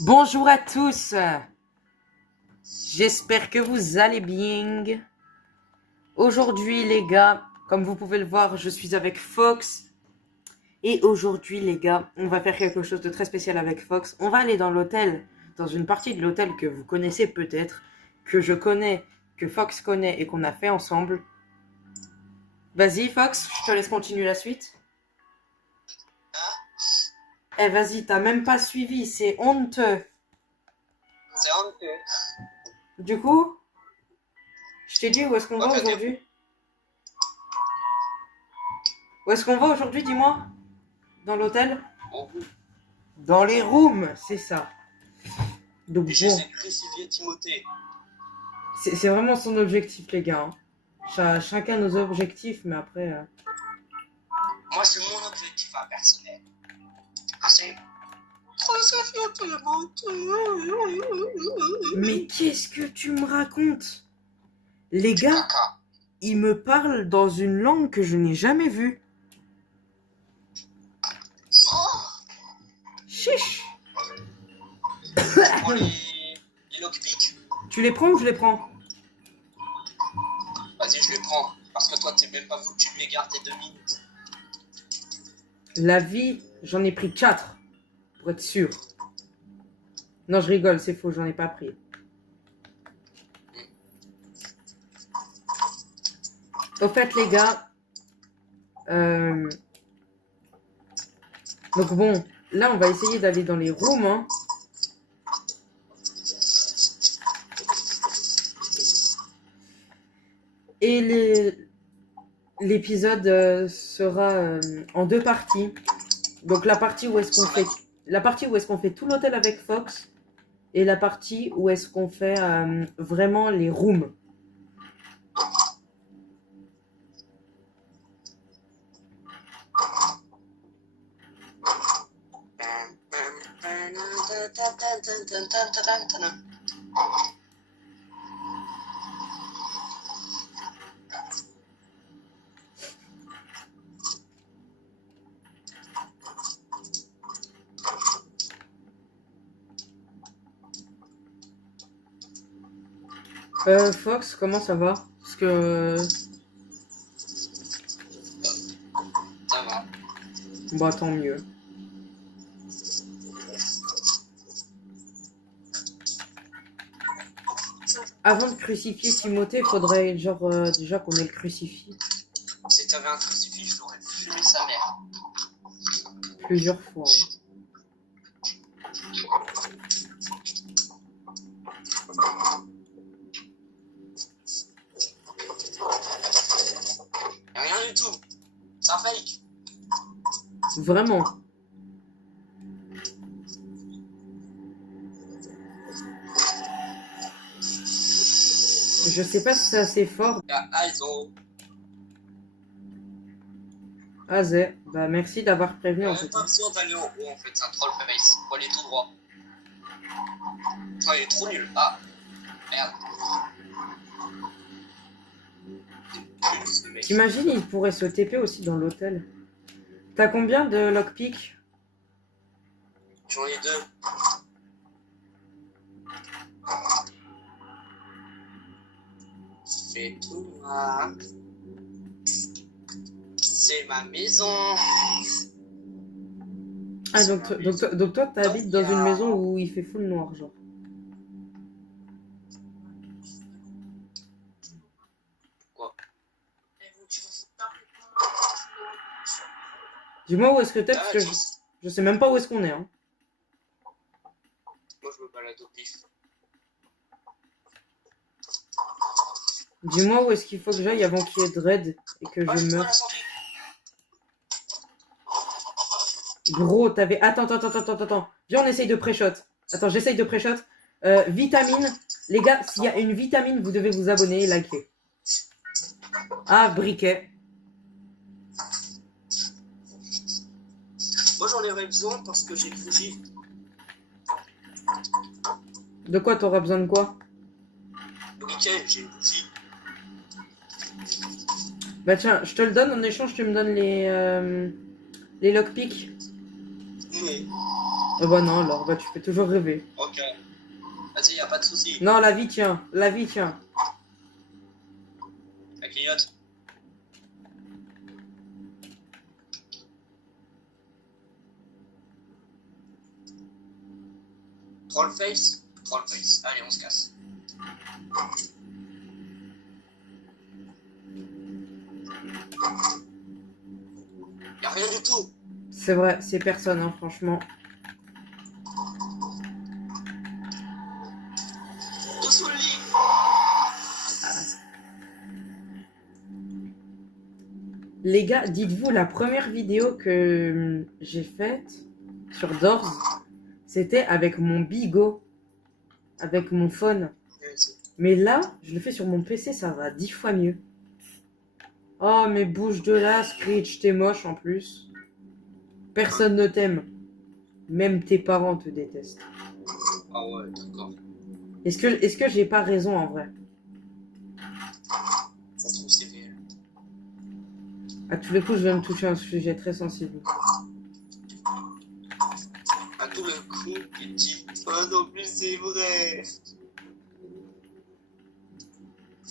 Bonjour à tous, j'espère que vous allez bien. Aujourd'hui les gars, comme vous pouvez le voir, je suis avec Fox. Et aujourd'hui les gars, on va faire quelque chose de très spécial avec Fox. On va aller dans l'hôtel, dans une partie de l'hôtel que vous connaissez peut-être, que je connais, que Fox connaît et qu'on a fait ensemble. Vas-y Fox, je te laisse continuer la suite. Eh vas-y, t'as même pas suivi, c'est honteux. C'est honteux. Du coup, je t'ai dit où est-ce qu'on va aujourd'hui? Où est-ce qu'on va aujourd'hui, dis-moi? Dans l'hôtel? Dans les rooms, c'est ça. Donc bon, J'essaie de crucifier Timothée. c'est vraiment son objectif, les gars. Chacun nos objectifs, mais après... Moi, c'est mon objectif personnel. C'est crucifier Timothée. Mais qu'est-ce que tu me racontes? Les gars, Caca. ils me parlent dans une langue que je n'ai jamais vue. Chiche. Prends les lockpicks. Tu les prends ou je les prends? Vas-y, je les prends. Parce que toi, t'es même pas foutu de les garder 2 minutes. La vie, j'en ai pris 4. Pour être sûr. Non, je rigole, c'est faux, j'en ai pas pris. Au fait, les gars... Donc bon, là, on va essayer d'aller dans les rooms, hein. Et l'épisode sera en 2 parties. Donc la partie où est-ce qu'on fait... La partie où est-ce qu'on fait tout l'hôtel avec Fox. Et la partie où est-ce qu'on fait vraiment les rooms. Fox, comment ça va? Parce que... Ça va. Bah tant mieux. Avant de crucifier Timothée, il faudrait genre déjà qu'on ait le crucifix. Si t'avais un crucifix, je l'aurais fumé sa mère. Plusieurs fois. Hein. Y'a rien du tout. C'est un fake. Vraiment. Je sais pas si c'est assez fort. Y'a ISO. Ah Zé, bah merci d'avoir prévenu en fait. Pas besoin d'aller en haut en fait, c'est un troll face. Faut aller tout droit. Oh, il est trop nul. Ah, merde. T'imagines, il pourrait se TP aussi dans l'hôtel. T'as combien de lockpick? J'en ai 2. Fais tout moi. C'est ma maison. Ah donc toi t'habites dans une maison où il fait full noir genre. Quoi? Dis-moi où est-ce que t'es parce que je sais même pas où est-ce qu'on est. Hein. Moi je me balade au pif. Dis-moi où est-ce qu'il faut que j'aille avant qu'il y ait Dread et que je meure. Gros, t'avais... Attends. Viens, on essaye de pré-shot. Attends, j'essaye de pré-shot. Vitamine. Les gars, s'il y a une vitamine, vous devez vous abonner et liker. Ah, briquet. Moi j'en aurais besoin parce que j'ai une bougie. De quoi t'auras besoin de quoi? Briquet, j'ai une bougie. Bah tiens, je te le donne, en échange tu me donnes les lockpicks. Oui. Oh bah non, alors, bah tu peux toujours rêver. Ok. Vas-y, y a pas de souci. Non, la vie tient, la vie tient. La clignote. Trollface. Trollface. Allez, on se casse. Y'a rien du tout. C'est vrai, c'est personne, hein, franchement. Tout sous le lit. Les gars, dites-vous, la première vidéo que j'ai faite sur Doors, c'était avec mon Bigo, avec mon phone. Mais là, je le fais sur mon PC, ça va 10 fois mieux. Oh, mais bouge de là, Screech, t'es moche en plus. Personne ne t'aime. Même tes parents te détestent. Ah ouais, d'accord. Est-ce que j'ai pas raison en vrai? Ça se trouve, c'est réel. À tous les coups, je vais me toucher un sujet très sensible. À tout le coup, il dit oh non plus c'est vrai.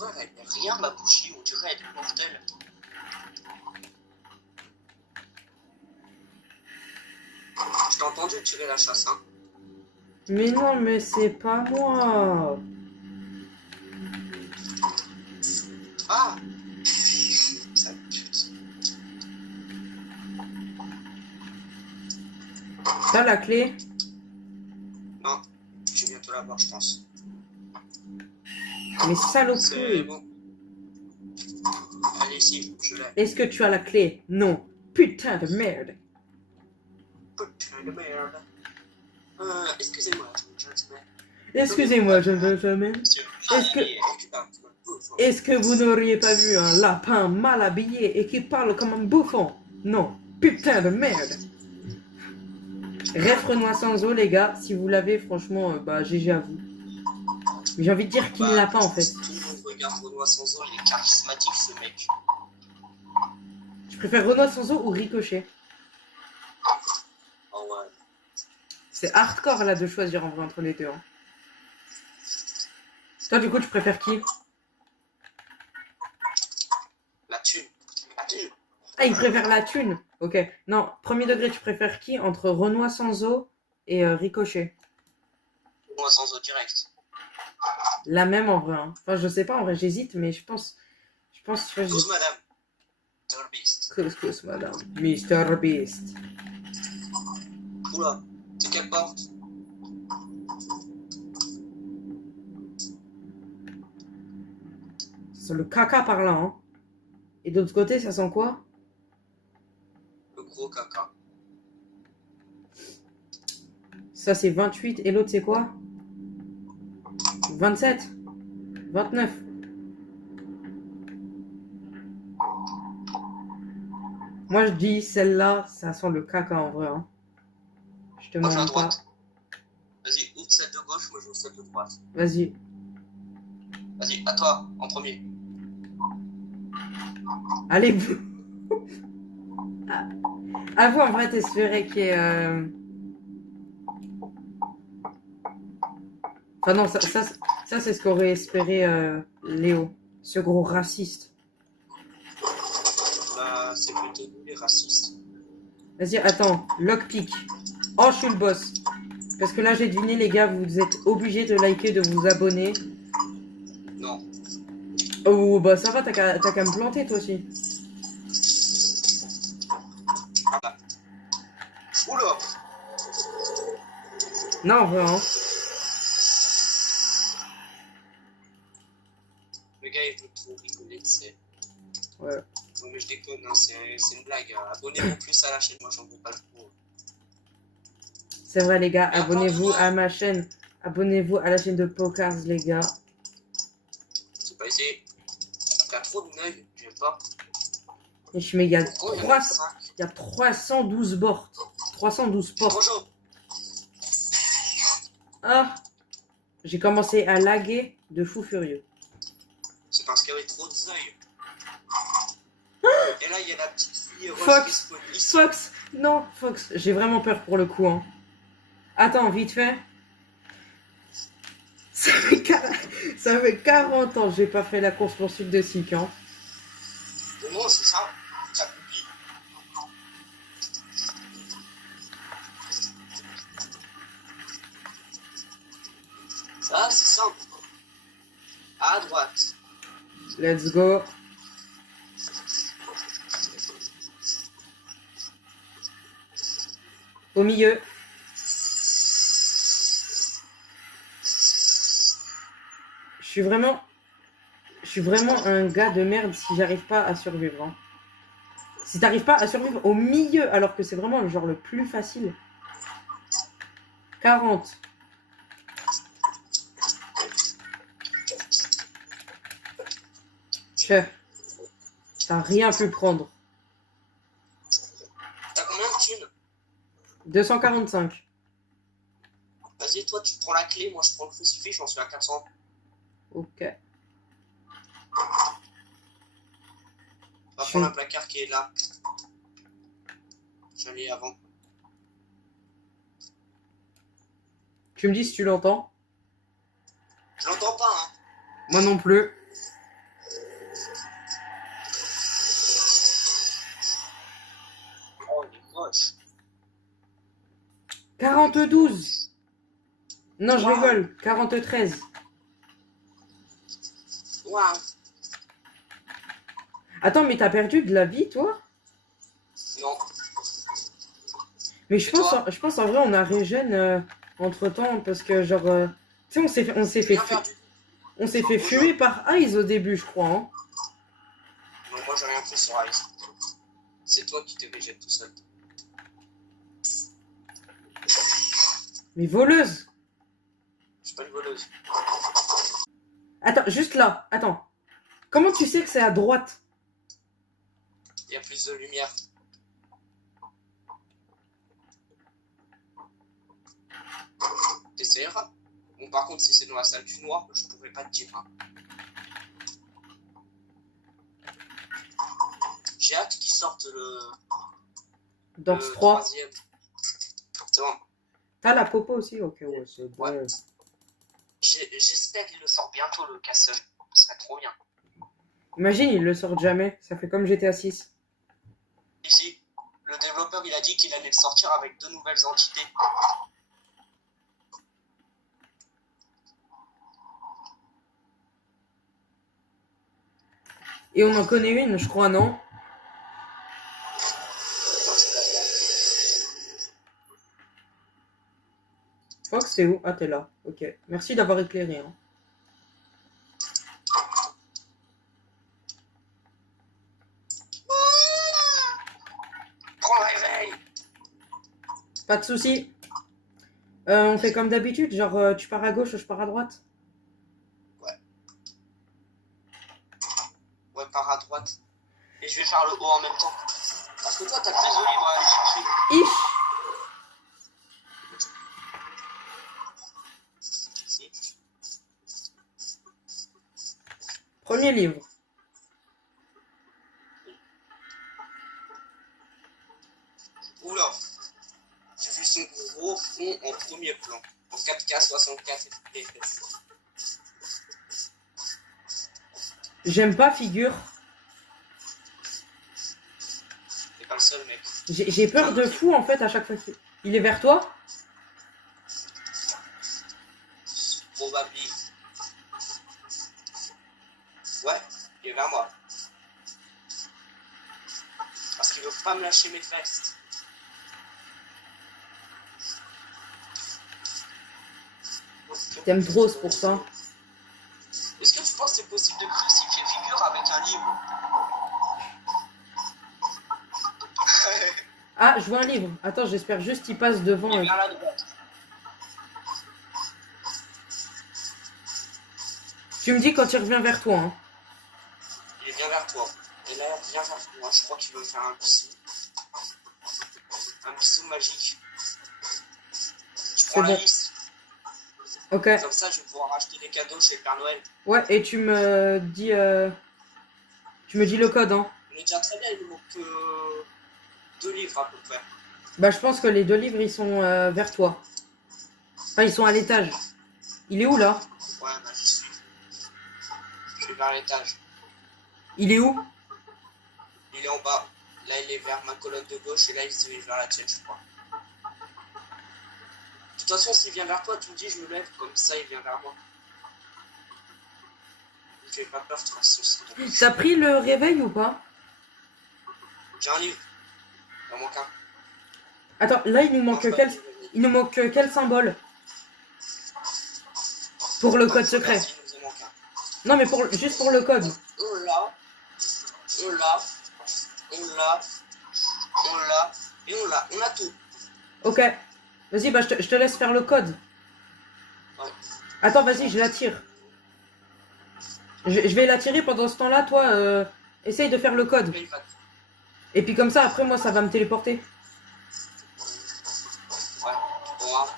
Ouais, rien m'a bouché, on dirait elle est mortelle. Je t'ai entendu tirer la chasse, hein. Mais non, mais c'est pas moi. Ah. Ça pute. T'as la clé? Non, je vais bientôt l'avoir, je pense. Mais C'est saloperie. bon. Allez, ici, je l'ai. Est-ce que tu as la clé? Non. Putain de merde. Putain de merde. Excusez-moi, gentleman. Excusez-moi, gentlemen. Monsieur, Est-ce que- allez, récupère ton bouffon. Est-ce que vous n'auriez pas vu un lapin mal habillé et qui parle comme un bouffon? Non. Putain de merde. Ref Renoir sans eau, les gars. Si vous l'avez, franchement, bah GG à vous. Mais j'ai envie de dire qu'il ne l'a pas en fait. Tout le monde regarde Renoir sans eau, il est charismatique ce mec. Je préfère Renoir sans eau ou Ricochet. Oh ouais. C'est hardcore là de choisir en vrai entre les deux. Hein. Toi, du coup, tu préfères qui? La thune. La thune. Ah, il préfère la thune. Ok. Non, premier degré, tu préfères qui entre Renoir sans eau et Ricochet? Renoir sans eau direct. La même en vrai. Hein. Enfin, je sais pas, en vrai, j'hésite, mais je pense. Cause madame. Mr. Beast. Couscous, madame. Mr. Beast. Oula, c'est quelle porte? Ça sent le caca par là. Hein. Et de l'autre côté, ça sent quoi? Le gros caca. Ça, c'est 28. Et l'autre, c'est quoi? 27. 29. Moi, je dis, celle-là, ça sent le caca en vrai. Hein. Je te Moi, je vais à mens pas. droite. Vas-y, ouvre celle de gauche, moi je ouvre celle de droite. Vas-y. Vas-y, à toi, en premier. Allez, vous. Avoue, en vrai, t'espérais qu'il y ait. Enfin, non, ça c'est ce qu'aurait espéré Léo. Ce gros raciste. Là, c'est plutôt nous les racistes. Vas-y, attends. Lockpick. Oh, je suis le boss. Parce que là, j'ai deviné, les gars, vous êtes obligés de liker, de vous abonner. Non. Oh, bah ça va, t'as qu'à me planter, toi aussi. Voilà. Oula. Non, en vrai, hein. Le gars, il veut trop rigoler, tu sais. Ouais. Non, mais je déconne, hein, c'est une blague. Abonnez-vous plus à la chaîne, moi j'en veux pas le coup. C'est vrai, les gars, abonnez-vous à ma chaîne. Abonnez-vous à la chaîne de Pokars, les gars. C'est pas essayé. T'as trop de neuils, j'aime pas. Et je mets, il y a Pourquoi il y en a 300, 5? il y a 312 portes. 312 portes. Bonjour. Ah, j'ai commencé à laguer de fou furieux. C'est parce qu'il y avait trop de zeuils. Et là, il y a la petite fille Rose qui Fox, spawn ici. Fox, non, Fox, j'ai vraiment peur pour le coup. Hein. Attends, vite fait. Ça fait, ça fait 40 ans que j'ai pas fait la course-poursuite de Sikh, hein. Au moins, c'est ça. Ça publie. Ça, c'est simple. À droite. Let's go. Au milieu. Je suis vraiment un gars de merde si j'arrive pas à survivre, hein. Si t'arrives pas à survivre au milieu, alors que c'est vraiment le genre le plus facile. 40. Chef, t'as rien pu prendre. T'as combien de thunes? 245. Vas-y, toi, tu prends la clé. Moi, je prends le crucifix. J'en suis à 400. Ok. On va prendre un placard qui est là. J'allais avant. Tu me dis si tu l'entends? Je l'entends pas, hein. Moi non plus. Oh, il est moche. 40-12. Non, je Wow. rigole. 40-13. Waouh. Attends, mais t'as perdu de la vie, toi? Non. Mais Et je toi? pense en vrai, on a régène entre temps parce que, genre, tu sais, on s'est fait fumer par Eyes au début, je crois, hein. Non, moi, j'ai rien fait sur Ice. C'est toi qui t'es végète tout seul. Mais voleuse! Je suis pas une voleuse. Attends, juste là, attends. Comment tu sais que c'est à droite? Il y a plus de lumière. T'essayeras. Bon, par contre, si c'est dans la salle du noir, je pourrais pas te dire. Hein. J'ai hâte qu'ils sortent Dans le 3. troisième. C'est bon. T'as la popo aussi? Ok, ouais, c'est bon. Ouais. J'espère qu'il le sort bientôt, le Castle. Ce serait trop bien. Imagine, ils le sortent jamais. Ça fait comme GTA 6. Ici, le développeur, il a dit qu'il allait le sortir avec 2 nouvelles entités. Et on en connaît une, je crois, non? Fox, t'es où? Ah, t'es là. Ok. Merci d'avoir éclairé, hein. Prends le réveil. Pas de soucis. On fait comme d'habitude, genre tu pars à gauche, je pars à droite. Ouais, par à droite. Et je vais faire le haut en même temps. Parce que toi, t'as plus de livres à aller chercher. Ish. Ici. Premier livre. Oula. J'ai vu son gros fond en premier plan. En 4K 64 FPS. J'aime pas figure. T'es pas le seul, mec. J'ai peur de fou en fait à chaque fois qu'il... Il est vers toi? Probablement. Ouais, il est vers moi. Parce qu'il veut pas me lâcher mes vestes. T'aimes trop, c'est pour ça. Est-ce que tu penses que c'est possible de crucifier figure avec un livre? Ah, je vois un livre. Attends, j'espère juste qu'il passe devant. Il est vers la droite. Tu me dis quand il revient vers toi, hein. Il est bien vers toi. Et là, viens vers moi. Je crois qu'il veut me faire un bisou. Un bisou magique. Je prends la bon. liste. Ok. Comme ça, je vais pouvoir acheter des cadeaux chez le Père Noël. Ouais, et tu me dis... Tu me dis le code, hein. On est déjà très bien, il nous manque 2 livres à peu près. Bah, je pense que les 2 livres, ils sont vers toi. Enfin, ils sont à l'étage. Il est où, là? Ouais, bah j'y suis. Je vais vers l'étage. Il est où? Il est en bas. Là, il est vers ma colonne de gauche et là, il se dirige vers la tienne, je crois. De toute façon, s'il vient vers toi, tu me dis, je me lève. Comme ça, il vient vers moi. Il fait pas peur, de toute façon. T'as pris le réveil ou pas? J'ai un livre. Il en manque un. Attends, là, il nous Non, manque c'est pas quel... le livre. Il nous manque quel symbole? Pour le code secret. Il nous en manque un. Non, mais juste pour le code. On l'a. On l'a. On l'a. On l'a. Et on l'a. On a tout. Ok. Vas-y, bah, je te laisse faire le code. Ouais. Attends, vas-y, je l'attire. Je vais l'attirer pendant ce temps-là, toi, essaye de faire le code. Mais il va- Et puis comme ça, après, moi, ça va me téléporter. Ouais. 3.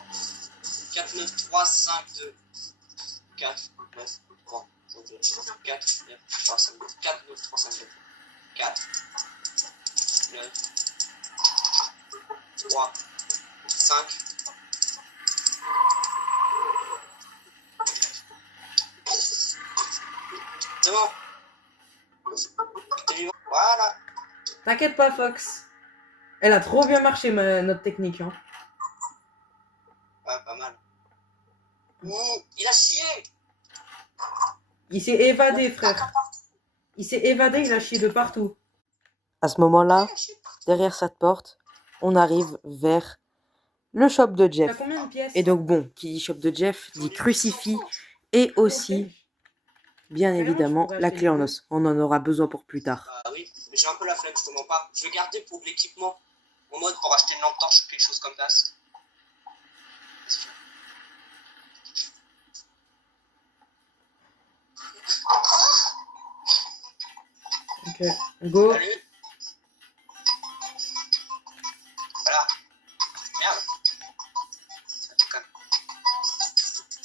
4, 9, 3, 5, 2. 4, 9, 3, 5, 2. 4, 9, 3, 5, 2. 4, 9, 3, 5, 2. 4, 9, 3, 5. C'est bon. T'es vivant. Voilà. T'inquiète pas, Fox. Elle a trop bien marché, notre technique. Hein. Ouais, pas mal. Il a chié. Il s'est évadé, frère. Il s'est évadé, il a chié de partout. À ce moment-là, derrière cette porte, on arrive vers le shop de T'as Jeff. combien de pièces? Et donc bon, qui dit shop de Jeff, dit crucifix et aussi, bien évidemment, la clé en os. On en aura besoin pour plus tard. Bah oui, mais j'ai un peu la flemme, je te mens pas. Je vais garder pour de l'équipement, en mode pour acheter une lampe torche ou quelque chose comme ça. Ok, go. Salut. Voilà. Merde. Ça déconne.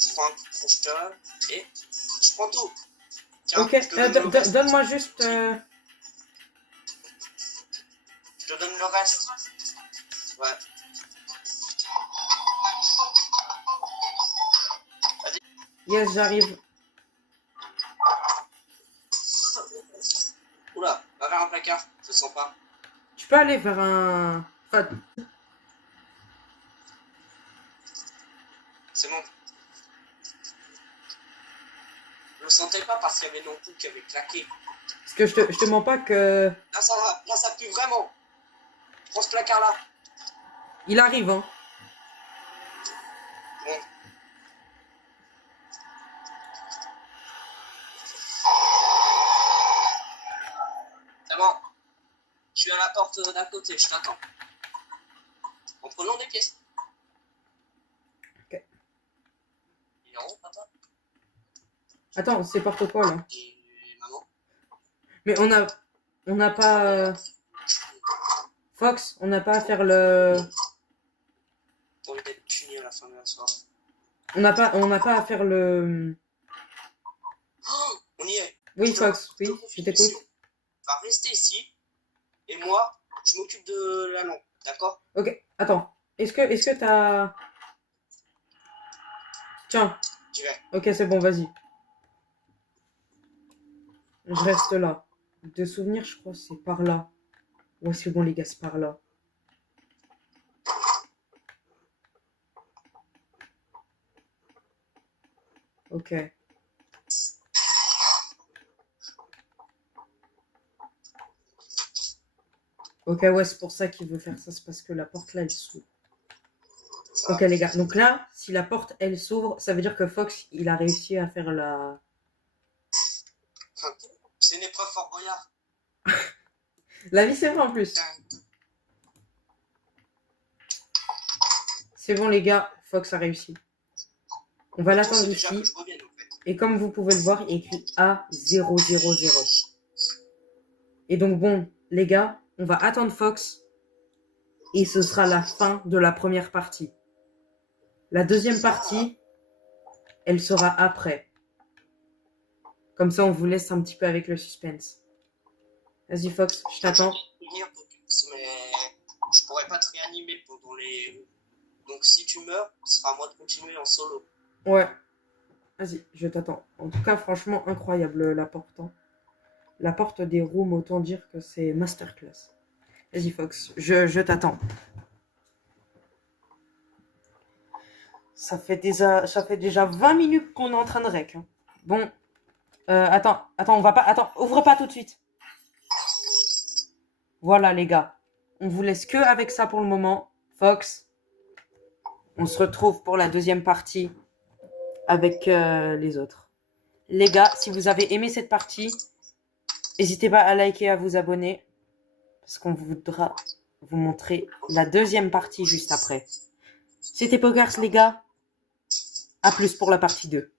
Je prends un projecteur et je prends tout. Tiens, Ok, je te donne le reste. donne-moi juste... Je te donne le reste. Ouais. Yes, j'arrive. Oula, va vers un placard, je le sens pas. Tu peux aller vers un... Enfin, C'est bon. Je le sentais pas parce qu'il y avait non plus qui avait claqué. parce que je te mens pas que... Là ça pue vraiment. Prends ce placard là. Il arrive, hein. Bon. C'est bon. Je suis à la porte d'à côté, je t'attends. En prenant des pièces. Ok. Il est en haut, papa? Attends, c'est porte quoi, là? Et maman? Mais on n'a pas... Fox, on n'a pas à faire le... Pour être puni à la fin de la soirée. On n'a pas à faire le... Oh, on y est. Oui, Fox, oui, je t'écoute. Va rester ici. Et moi, je m'occupe de la lampe. D'accord? Ok, attends. Est-ce que t'as... Tiens, J'y vais. ok, c'est bon, vas-y. Je reste là. De souvenirs, je crois, c'est par là. Ouais, c'est bon, les gars, c'est par là. Ok. Ok, ouais, c'est pour ça qu'il veut faire ça. C'est parce que la porte, là, elle s'ouvre. Ok, les gars. Donc là, si la porte, elle s'ouvre, ça veut dire que Fox, il a réussi à faire la... C'est une épreuve Fort Boyard. La vie, c'est vrai, en plus. C'est bon, les gars. Fox a réussi. On va l'attendre Déjà ici. que je revienne, en fait. Et comme vous pouvez le voir, il est écrit A000. Et donc bon, les gars, on va attendre Fox. Et ce sera la fin de la première partie. La deuxième partie, elle sera après. Comme ça, on vous laisse un petit peu avec le suspense. Vas-y Fox, je t'attends. Mais je pourrais pas te réanimer pendant Donc si tu meurs, ce sera à moi de continuer en solo. Ouais. Vas-y, je t'attends. En tout cas, franchement, incroyable la porte. Hein. La porte des rooms, autant dire que c'est masterclass. Vas-y, Fox, je t'attends. Ça fait déjà 20 minutes qu'on est en train de rec. Hein. Bon, attends, on va pas... Attends, ouvre pas tout de suite. Voilà, les gars. On vous laisse que avec ça pour le moment. Fox, on se retrouve pour la deuxième partie avec les autres. Les gars, si vous avez aimé cette partie, n'hésitez pas à liker et à vous abonner. Parce qu'on voudra vous montrer la deuxième partie juste après. C'était Pokers, les gars. À plus pour la partie 2.